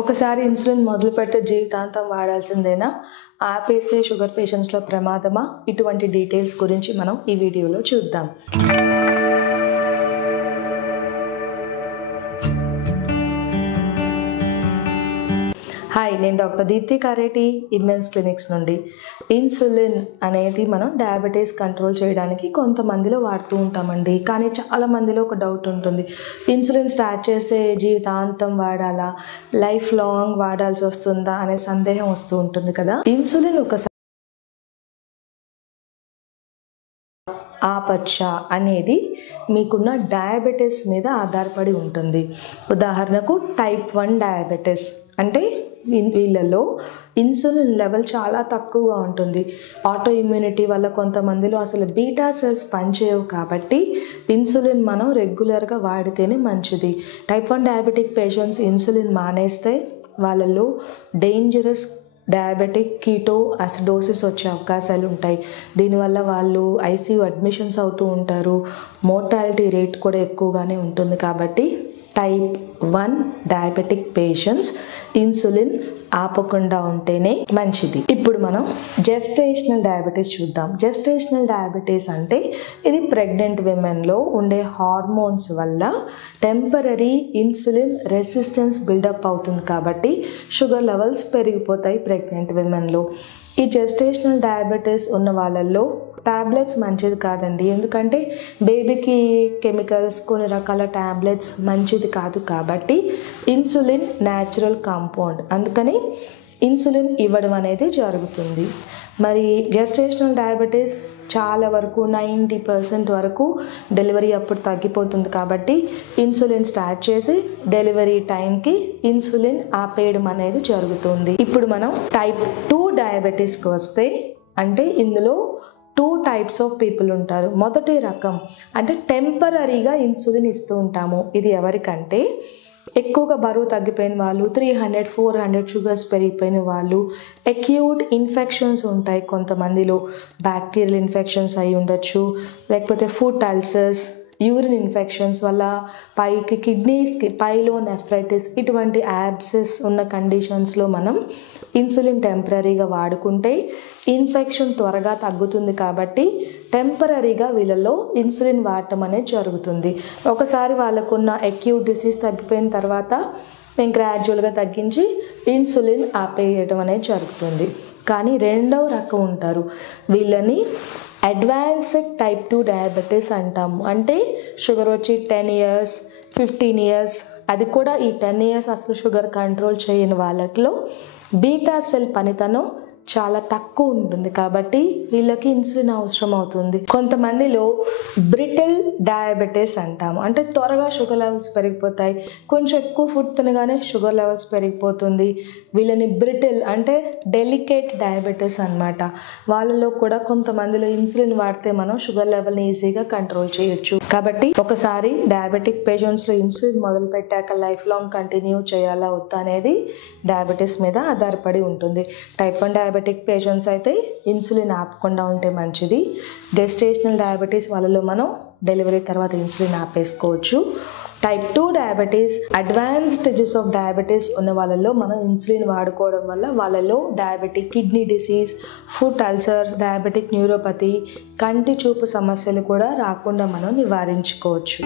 ఒకసారి ఇన్సులిన్ మొదలు పెడితే జీవితాంతం వాడాల్సిందేనా? ఆపేస్తే షుగర్ పేషెంట్స్లో ప్రమాదమా? ఇటువంటి డీటెయిల్స్ గురించి మనం ఈ వీడియోలో చూద్దాం. హాయ్, నేను డాక్టర్ దీప్తి కారేటి, ఇమ్మెన్స్ క్లినిక్స్ నుండి. ఇన్సులిన్ అనేది మనం డయాబెటీస్ కంట్రోల్ చేయడానికి కొంతమందిలో వాడుతూ ఉంటామండి. కానీ చాలా మందిలో ఒక డౌట్ ఉంటుంది, ఇన్సులిన్ స్టార్ట్ చేస్తే జీవితాంతం వాడాలా, లైఫ్ లాంగ్ వాడాల్సి వస్తుందా అనే సందేహం వస్తూ ఉంటుంది కదా. ఇన్సులిన్ ఒకసారి ఆపచ్చా అనేది మీకున్న డయాబెటీస్ మీద ఆధారపడి ఉంటుంది. ఉదాహరణకు టైప్ 1 డయాబెటీస్ అంటే వీళ్ళలో ఇన్సులిన్ లెవెల్ చాలా తక్కువగా ఉంటుంది. ఆటో ఇమ్యూనిటీ వల్ల కొంతమందిలో అసలు బీటా సెల్స్ పనిచేయవు, కాబట్టి ఇన్సులిన్ మనం రెగ్యులర్గా వాడితేనే మంచిది. టైప్ 1 డయాబెటిక్ పేషెంట్స్ ఇన్సులిన్ మానేస్తే వాళ్ళలో డేంజరస్ డయాబెటిక్ కీటో అసిడోసిస్ వచ్చే అవకాశాలు ఉంటాయి. దీనివల్ల వాళ్ళు ఐసీయూ అడ్మిషన్స్ అవుతూ ఉంటారు. మోర్టాలిటీ రేట్ కూడా ఎక్కువగానే ఉంటుంది. కాబట్టి టైప్ 1 డయాబెటిక్ పేషెంట్స్ ఇన్సులిన్ ఆపకుండా ఉంటేనే మంచిది. ఇప్పుడు మనం జెస్టేషనల్ డయాబెటీస్ చూద్దాం. జెస్టేషనల్ డయాబెటీస్ అంటే ఇది ప్రెగ్నెంట్ విమెన్లో ఉండే హార్మోన్స్ వల్ల టెంపరరీ ఇన్సులిన్ రెసిస్టెన్స్ బిల్డప్ అవుతుంది, కాబట్టి షుగర్ లెవెల్స్ పెరిగిపోతాయి ప్రెగ్నెంట్ విమెన్లో. ఈ జెస్టేషనల్ డయాబెటీస్ ఉన్న వాళ్ళల్లో ట్యాబ్లెట్స్ మంచిది కాదండి, ఎందుకంటే బేబీకి కెమికల్స్, కొన్ని రకాల ట్యాబ్లెట్స్ మంచిది కాదు. కాబట్టి ఇన్సులిన్ న్యాచురల్ కాంపౌండ్, అందుకని ఇన్సులిన్ ఇవ్వడం అనేది జరుగుతుంది. మరి జెస్టేషనల్ డయాబెటీస్ చాలా వరకు 90% వరకు డెలివరీ అప్పుడు తగ్గిపోతుంది, కాబట్టి ఇన్సులిన్ స్టార్ట్ చేసి డెలివరీ టైంకి ఇన్సులిన్ ఆపేయడం అనేది జరుగుతుంది. ఇప్పుడు మనం టైప్ 2 డయాబెటీస్కి వస్తే, అంటే ఇందులో 2 టైప్స్ ఆఫ్ పీపుల్ ఉంటారు. మొదటి రకం అంటే టెంపరరీగా ఇన్సులిన్ ఇస్తూ ఉంటాము. ఇది ఎవరికంటే ఎక్కువగా బరువు తగ్గిపోయిన వాళ్ళు, 300-400 షుగర్స్ పెరిగిపోయిన వాళ్ళు, అక్యూట్ ఇన్ఫెక్షన్స్ ఉంటాయి కొంతమందిలో, బ్యాక్టీరియల్ ఇన్ఫెక్షన్స్ అయి ఉండొచ్చు, లేకపోతే ఫుడ్ అల్సర్స్, యూరిన్ ఇన్ఫెక్షన్స్ వల్ల పైకి కిడ్నీస్కి పైలో నెఫ్రైటిస్, ఇటువంటి యాబ్సెస్ ఉన్న కండిషన్స్లో మనం ఇన్సులిన్ టెంపరరీగా వాడుకుంటే ఇన్ఫెక్షన్ త్వరగా తగ్గుతుంది. కాబట్టి టెంపరరీగా వీళ్ళలో ఇన్సులిన్ వాడటం అనేది జరుగుతుంది. ఒకసారి వాళ్ళకున్న అక్యూట్ డిసీజ్ తగ్గిపోయిన తర్వాత మేము గ్రాడ్యువల్గా తగ్గించి ఇన్సులిన్ ఆపేయడం అనేది జరుగుతుంది. కానీ రెండవ రకం ఉంటారు, వీళ్ళని అడ్వాన్స్డ్ టైప్ 2 డయాబెటీస్ అంటాము. అంటే షుగర్ వచ్చి 10 years 15 years, అది కూడా ఈ 10 years అసలు షుగర్ కంట్రోల్ చేయని వాళ్ళలో బీటా సెల్ పనితనం చాలా తక్కువ ఉంటుంది, కాబట్టి వీళ్ళకి ఇన్సులిన్ అవసరం అవుతుంది. కొంతమందిలో బ్రిటిల్ డయాబెటీస్ అంటాము, అంటే త్వరగా షుగర్ లెవెల్స్ పెరిగిపోతాయి. కొంచెం ఎక్కువ ఫుడ్ తినగానే షుగర్ లెవెల్స్ పెరిగిపోతుంది. వీళ్ళని బ్రిటిల్ అంటే డెలికేట్ డయాబెటీస్ అన్నమాట. వాళ్ళలో కూడా కొంతమందిలో ఇన్సులిన్ వాడితే మనం షుగర్ లెవెల్ని ఈజీగా కంట్రోల్ చేయొచ్చు. కాబట్టి ఒకసారి డయాబెటిక్ పేషెంట్స్లో ఇన్సులిన్ మొదలు పెట్టాక లైఫ్ లాంగ్ కంటిన్యూ చేయాలా వద్దా అనేది డయాబెటీస్ మీద ఆధారపడి ఉంటుంది. టైప్ 1 డయాబెటిక్ పేషెంట్స్ అయితే ఇన్సులిన్ ఆపకుండా ఉంటే మంచిది. జెస్టేషనల్ డయాబెటీస్ వాళ్ళలో మనం డెలివరీ తర్వాత ఇన్సులిన్ ఆపేసుకోవచ్చు. Type 2 diabetes, advanced stages of diabetes ఉన్న వాళ్ళలో మనం ఇన్సులిన్ వాడుకోవడం వల్ల వాళ్ళలో diabetic kidney disease, foot ulcers, diabetic neuropathy, కంటి చూపు సమస్యలు కూడా రాకుండా మనం నివారించుకోవచ్చు.